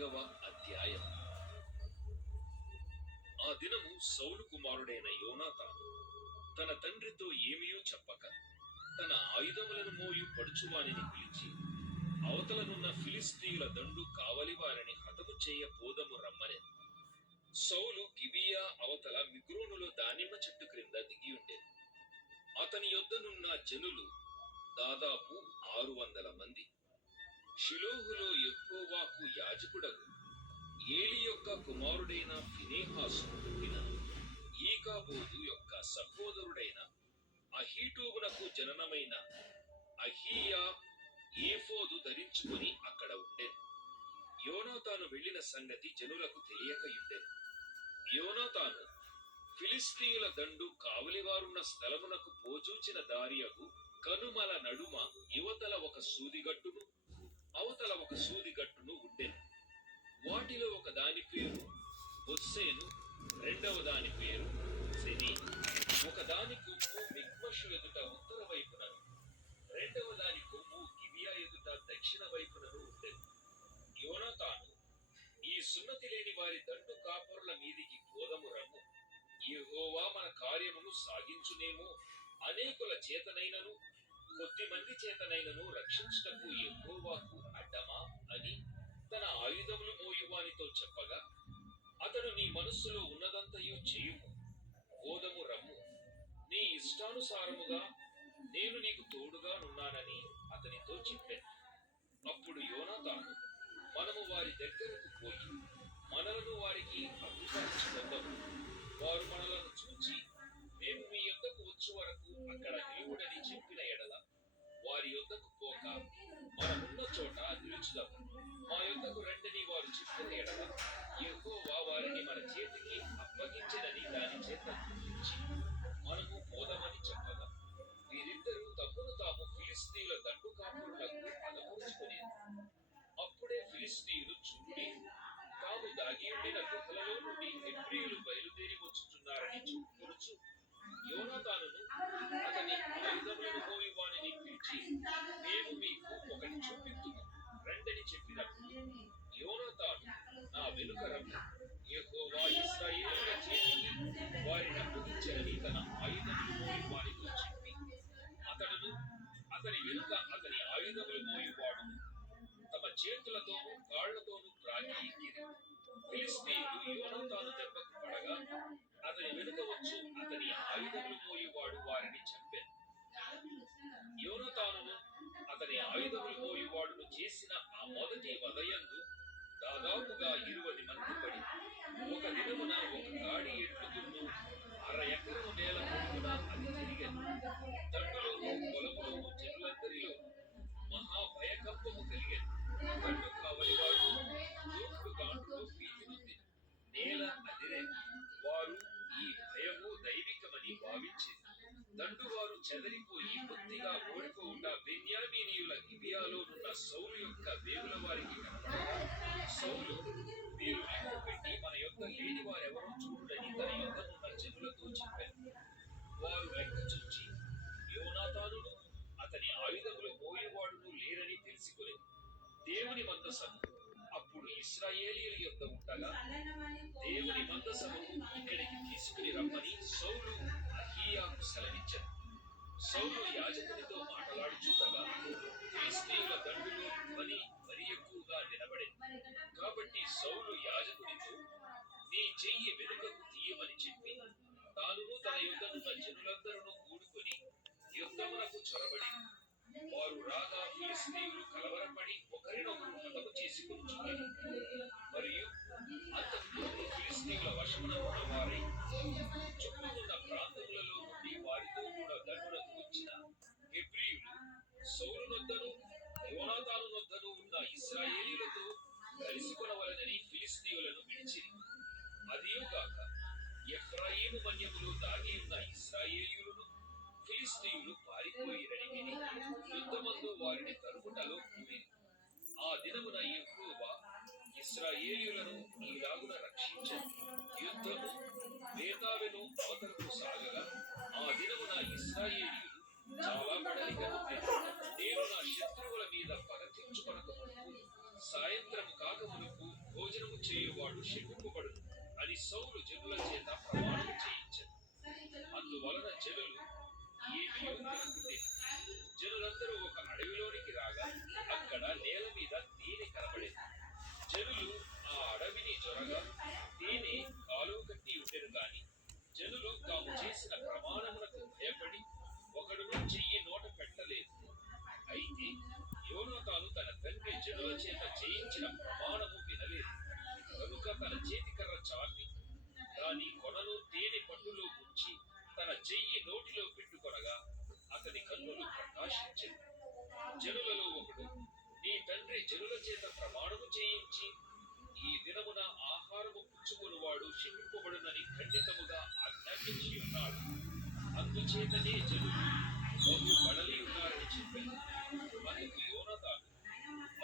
4వ అధ్యాయం. ఆ దినము సౌలు కుమారుడైన యోనాతాను తన తండ్రితో ఏమీయూ చెప్పక తన ఆయుధములను మోయు పడుచువానిని పిలిచి, అవతలనున్న ఫిలిష్తీయుల దండు కావలి వారిని హతము చేయ పోదము రమ్మనెను. సౌలు గిబియా అవతల మిగ్రోనులో దానిమ్మ చెట్టు క్రింద దిగియుండెను. అతని యొద్దనున్న జనులు దాదాపు 600 మంది. షిలోహులో యెహోవాకు యాజకుడగు ఏలి యొక్క కుమారుడైన ఫినెహాసు పుట్టిన ఈకాబోదు యొక్క సహోదరుడైన అహీటూబునకు జననమైన అహీయా ఏఫోదు ధరించుకొని అక్కడ ఉండెను. యోనాతాను వెళ్లిన సంగతి జనులకు తెలియకయుండెను. యోనాతాను ఫిలిష్తీయుల దండు కావలివారున్న స్థలమునకు పోజూచిన దారియగు కనుమల నడుమ యువతల ఒక సూదిగట్టును అవతల ఒక సూదిగట్టును ఉండెను. వాటిలో ఒక దాని పేరు బొస్సేను, రెండవ దాని పేరు సెని. ఒక దాని కొమ్ము మిక్మషు ఎదుట ఉత్తర వైపునను, రెండవ దాని కొమ్ము గిబియా ఎదుట దక్షిణ వైపునను ఉండెను. యోనాతాను, ఈ సున్నతి లేని వారి దండు కాపరుల మీదికి పోదము రమ్ము, యెహోవా మన కార్యమును సాగించునేమో, అనేకుల చేతనైనను కొద్ది మంది చేతనైనను రక్షించుటకు యెహోవాకు అడ్డమా అని తన ఆయుధములు మోయువానితో చెప్పగా, అతడు, నీ మనస్సులో ఉన్నదంతయు చేయుము, పోదము రమ్ము, నీ ఇష్టానుసారముగా నేను నీకు తోడుగా నున్నానని అతనితో చెప్పాను. అప్పుడు యోనాతాను, మనము వారి దగ్గరకు పోయి మనలను వారికి అభిపరచుకొందము. వారు మనలను చూచి, మేము మీ యొద్దకు వచ్చు వరకు అక్కడ నిలువుడని చెప్పిన ఎడల వారి యొద్దకు పోక మనమున్న చోట నిలుచుదాము. మా యొద్దకు రండని వారు చెప్పిన ఎడల యెహోవా వారిని మన చేతికి అప్పగించెనని దాని చేత గుర్తించి మనము పోదామని చెప్పగా, వీరిద్దరూ తమ్మును తాము ఫిలిష్తీయుల దండు కాపురులకు అగపరుచుకొనేది. అప్పుడే ఫిలిష్తీయులు చూడి, తాము దాగియుండిన గుహలలో నుండి హెబ్రీయులు బయలుదేరి వచ్చుచున్నారని చెప్పుకొనుచు యోనాతానును అతని ఆయుధములను మోయు వానిని పిలిచి, మేము మీకు ఒకటి చూపిద్దుము రండని చెప్పినప్పుడు, యోనాతాను, నా వెనుక రమ్ము, యెహోవా ఇశ్రాయేలుల చేతికి వారిని అప్పగించెనని తన ఆయుధములు మోయు వానితో చెప్పి, అతడును అతని వెనుక అతని ఆయుధములు మోయువాడును తమ చేతులతోనూ కాళ్లతోనూ త్రాగి ఎక్కిరి. ఫిలిష్తీయులు యోనాతాను దెబ్బకు పడగా అతని వెనుక వచ్చు అతని ఆయుధములు మోయువాడు వారిని చంపెను. యోనాతానును అతని ఆయుధములు మోయువాడును చేసిన ఆ మొదటి వధయందు దాదాపుగా 20 మంది పడి, ఒక దినమున ఒక గాడి ఎడ్లు దున్ను 1/2 ఎకరము నేల పొడుగున అది తిరిగెను. దండులోను పొలములోను జనులందరిలో మహాభయకంపము కలిగెను. దండు కావలి వారు దూకుడు గాండ్రులో భీతి నొందిన నేల అదిరే. వారు ఈ భయము దైవికమని భావించింది. దండువారు చెదరిపోయి బొత్తిగా ఓడిపోవుట బెన్యామీనీయుల గిబియాలోనున్న సౌలు యొక్క వేగుల వారికి కనపడగా, సౌలు, మీరు లెక్క పెట్టి మన యొద్ద లేని వారెవరో చూడుడని తన యొద్దనున్న జనులతో చెప్పారు. వారు లెక్క చూచి యోనాతానును అతని ఆయుధములు మోయువాడును లేరని తెలుసుకొనెను. దేవుని మందసము అప్పుడు ఇశ్రాయేలీయుల యొద్ద ఉండగా, దేవుని మందసమును ఇక్కడికి తీసుకుని రమ్మని సౌలు అహీయాకు సెలవిచ్చాడు. సౌలు యాజకునితో మాట్లాడుచుండగా ఫిలిష్తీయుల దండులో ధ్వని మరి ఎక్కువగా వినబడేది. కాబట్టి సౌలు యాజకునితో, నీ చెయ్యి వెనుకకు తీయమని చెప్పి, తానును తన యొద్దనున్న జనులందరూ కూడుకొని యుద్ధమునకు చొరబడి, వారు రాగా ఫిలిష్తీయులు కలవరపడి ఒకరినొకరు హతము చేసుకొనుచుండిరి. మరియు అంతకుముందు ఫిలిష్తీయుల వశమున ఉన్న వారై చుట్టూనున్న ప్రాంతములలో నుండి వారితో కూడా దండునకు వచ్చిన హెబ్రీయులు సౌలునొద్దను యోనాతానునొద్దను ఉన్న ఇశ్రాయేలీయులతో కలిసికొనవలెనని ఫిలిష్తీయులను విడిచిరి. అదియుగాక ఎఫ్రాయిము మన్యములో దాగి ఉన్న ఇశ్రాయేలీయులను ఫిలిష్తీయులు పారిపోయిరని విని యుద్ధమందు వారిని తరుముటలో కూడిరి. ఆ దినమున యెహోవా ఇశ్రాయేలీయులను ఈలాగున రక్షించెను. యుద్ధము బేతావెను అవతలకు సాగగా, ఆ దినమున ఇశ్రాయేలీయులు చాలా బడలిగా ఉండెను. నేను నా శత్రువుల మీద పగ తీర్చుకొనక మునుపు, సాయంత్రము కాక మునుపు భోజనము చేయువాడు శపింపబడును అని సౌలు జనుల చేత ప్రమాణం చేయించెను. అందువలన జనులు ఏమీయూ తినకుండిరి. జనులందరూ ఒక అడవిలోనికి రాగా అక్కడ నేల మీద తేనె కనబడేది. జనులు ఆ అడవిని జొరగా తేనె కాలువ కట్టి ఉండెను గాని జనులు తాము చేసిన ప్రమాణమునకు భయపడి ఒకడును చెయ్యి నోట పెట్టలేదు. అయితే యోనాతాను తన తండ్రి జనుల చేత చేయించిన ప్రమాణము వినలేదు కనుక తన చేతికర్ర చాపి దాని కొనను తేనె పట్టులో ఉంచి తన చెయ్యి నోటిలో పెట్టుకొనగా అతని కన్నులు ప్రకాశించెను. జనులలో ఒకడు, నీ తండ్రి జనుల చేత ప్రమాణము చేయించి ఈ దినమున ఆహారము పుచ్చుకొనువాడు శపింపబడునని ఖండితముగా ఆజ్ఞాపించి ఉన్నాడు. అందుచేతనే జనులు బహు బడలి ఉన్నారని చెప్పారు. అందుకు యోనాతాను,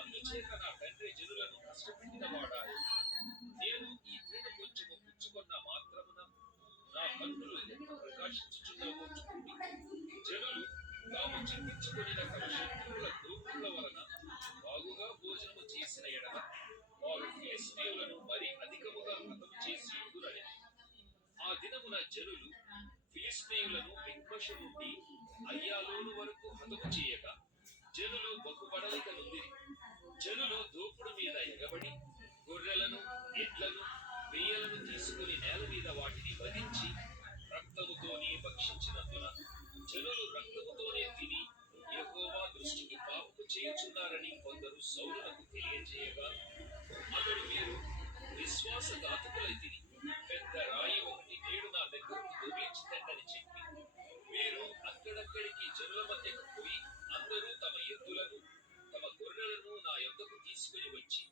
అందుచేత నా తండ్రి జనులను కష్టపెట్టిన వాడాలి. నేను ఈ తేనె కొంచెము పుచ్చుకొన్న మాత్రమున నా కన్నులు ఎంత ప్రకాశించుచున్నావో చూడండి. జనులు తాము చిక్కించుకొనిన తమ శత్రువుల దోపుల వలన బాగుగా భోజనము చేసిన ఎడల వారు ఫిలిష్తీయులను మరి అధికముగా హతము చేసి ఉండురని. ఆ దినమున జనులు ఫిలిష్తీయులను మిక్మషు నుండి అయ్యాలోను వరకు హతము చేయగా జనులు బహుబడలిక నుండిరి. జనులు దోపుడు మీద ఎగబడి గొర్రెలను ఎడ్లను వెయ్యలను తీసుకుని నేల మీద వాటిని వధించి రక్తముతోనే భక్షించినందున జనులు రక్తముతోనే తిని యెహోవా దృష్టికి పాపము చేయుచున్నారని కొందరు సౌలునకు తెలియజేయగా అతడు, మీరు విశ్వాసఘాతకులైతిరి. పెద్ద రాయి ఒకటి నేడు నా దగ్గరకు దొర్లించి తెండని చెప్పి మీరు అక్కడక్కడికి జనుల మధ్యకు పోయి అందరూ తమ ఎద్దులను తమ గొర్రెలను నా యొద్దకు తీసుకుని వచ్చి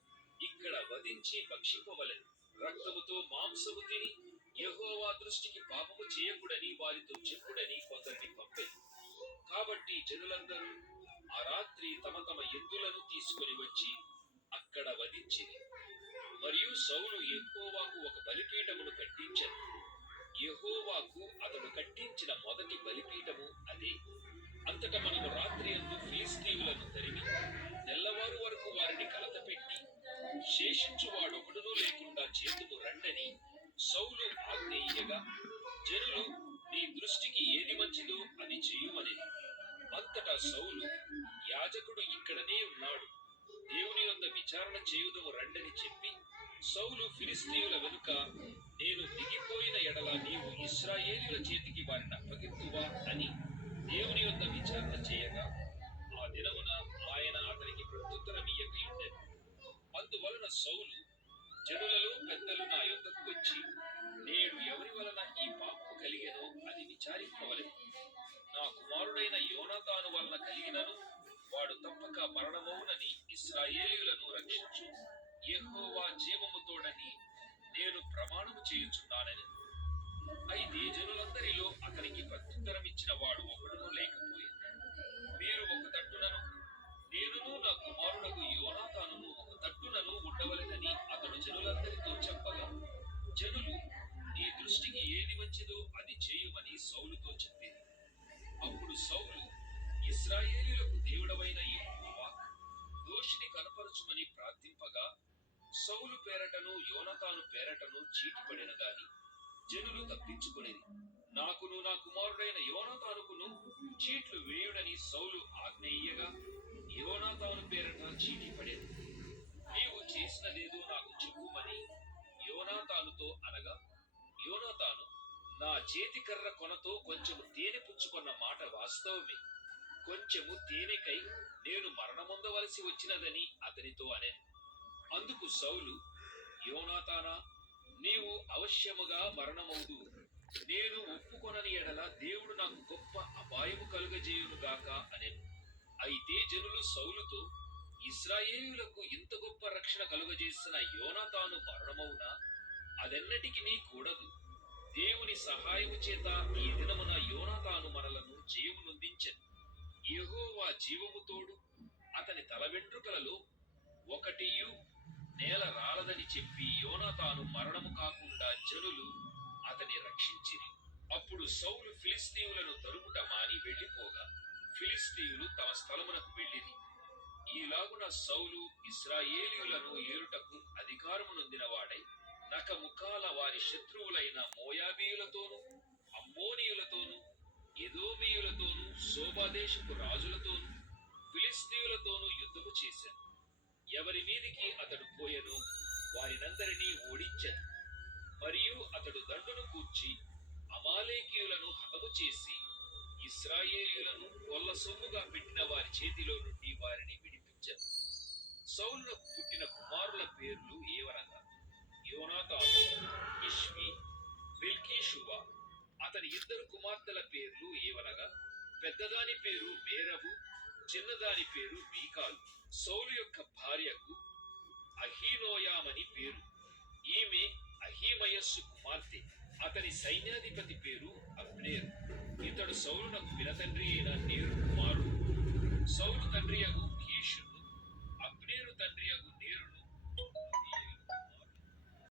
ఇక్కడ వధించి భక్షింపవలెను. రక్తముతో మాంసము తిని యెహోవా దృష్టికి పాపము చేయకుడని వారితో చెప్పుడని కొందరిని పంపెను. కాబట్టి జనులందరూ ఆ రాత్రి తమ తమ ఎద్దులను తీసుకుని వచ్చి అక్కడ వధించిరి. మరియు సౌలు యెహోవాకు ఒక బలిపీఠమును కట్టించెను. యెహోవాకు అతడు కట్టించిన మొదటి బలిపీఠము అదే. అంతటా మనము రాత్రి అందు ఫిలిష్తీయులను తరిమి తెల్లవారు వరకు వారిని కలత పెట్టి శేషించువాడొకడునూ లేకుండా చేతుము రండని సౌలు ఆజ్ఞేయగా జనులు, నీ దృష్టికి ఏది మంచిదో అది చేయుమని. అంతటా సౌలు, యాజకుడు ఇక్కడనే ఉన్నాడు, దేవుని యొద్ద విచారణ చేయుదము రండని చెప్పి సౌలు ఫిలిష్తీయుల వెనుక, నేను దిగిపోయిన ఎడల నీవు ఇశ్రాయేలీయుల చేతికి వారిని అప్పగింతువా అని దేవుని యొద్ద విచారణ చేయగా ఆ దినమున ఆయన అతనికి ప్రత్యుత్తరం ఇయ్యకయుండెను. అందువలన సౌలు, జనులలో పెద్దలు నా యొద్దకు వచ్చి నేడు ఎవరి వలన ఈ పాపము కలిగెనో అది విచారింపవలెను. నా కుమారుడైన యోనాతాను వలన కలిగినను వాడు తప్పక మరణమౌనని ఇశ్రాయేలీయులను రక్షించు యెహోవా జీవము తోడని నేను ప్రమాణము చేయుచున్నానని. అయితే జనులందరిలో అతనికి ప్రత్యుత్తరమిచ్చిన వాడు ఒకడునూ లేకపోయింది. మీరు ఒక తట్టునను నేనును నా కుమారుడగు యోనాతానును ఒక తట్టునను ఉండవలెనని అతడు జనులందరితో చెప్పగా జనులు, నీ దృష్టికి ఏది మంచిదో అది చేయుమని సౌలుతో చెప్పింది. అప్పుడు సౌలు, ఇశ్రాయేలీయులకు దేవుడవైన యెహోవా దోషిని కనపరచుమని ప్రార్థింపగా సౌలు పేరటను యోనాతాను పేరటను చీటిపడిన గాని జనులు తప్పించుకొనిది. నాకును నా కుమారుడైన యోనాతానుకును చీట్లు వేయుడని సౌలు ఆజ్ఞేయగా యోనాతాను పేరట చీటి పడేది. నీవు చేసినదేదో నాకు చెప్పుమని యోనాతానుతో అనగా యోనాతాను, నా చేతికర్ర కొనతో కొంచెము తేనె పుచ్చుకొన్న మాట వాస్తవమే. కొంచెము తేనెకై నేను మరణమొందవలసి వచ్చినదని అతనితో అనెను. అందుకు సౌలు, యోనాతానా, నీవు అవశ్యముగా మరణమౌదు. నేను ఒప్పుకొనని ఎడల దేవుడు నాకు గొప్ప అపాయము కలుగజేయునుగాక అనెను. అయితే జనులు సౌలుతో, ఇశ్రాయేలీయులకు ఇంత గొప్ప రక్షణ కలుగజేసిన యోనాతాను మరణమౌనా? అదెన్నటికి నీ కూడదు. దేవుని సహాయము చేత ఈ దినమున యోనాతాను మనలను జయమునొందించెను. యెహోవా జీవము తోడు అతని తల వెంట్రుకలలో ఒకటియు నేల రాలదని చెప్పి యోనాతాను మరణము కాకుండా జనులు అతని రక్షించిరి. అప్పుడు సౌలు ఫిలిష్తీయులను తరుముట మాని వెళ్లిపోగా ఫిలిష్తీయులు తమ స్థలమునకు వెళ్ళిరి. ఈలాగున సౌలు ఇశ్రాయేలీయులను ఏలుటకు అధికారము నొందినవాడై నకముకాల వారి శత్రువులైన మోయాబీయులతోనూ అమ్మోనీయులతోనూ ఎదోమీయులతోనూ శోభాదేశపు రాజులతోనూ ఫిలిస్తీయులతోనూ యుద్ధము చేశాను. ఎవరి మీదికి అతడు పోయెనో వారినందరినీ ఓడించెను. మరియు అతడు దండును కూర్చి అమాలేకీయులను హతము చేసి ఇశ్రాయేలీయులను కొల్ల సొమ్ముగా పెట్టిన వారి చేతిలో నుండి వారిని విడిపించెను. సౌలునకు పుట్టిన కుమారుల పేర్లు ఏవనగా యోనాతాను, ఇష్వి, మెల్కీషువ. అతని ఇద్దరు కుమార్తెల పేర్లు ఏవనగా పెద్దదాని పేరు మేరబు, చిన్నదాని పేరు మీకాలు. సౌలు యొక్క భార్యకు అహీనోయామని పేరు. ఈమె అహీమయస్సు కుమార్తె. అతని సైన్యాధిపతి పేరు అబ్నేరు. ఇతడు సౌలునకు పినతండ్రి అయిన నేరు కుమారుడు. సౌలు తండ్రియగు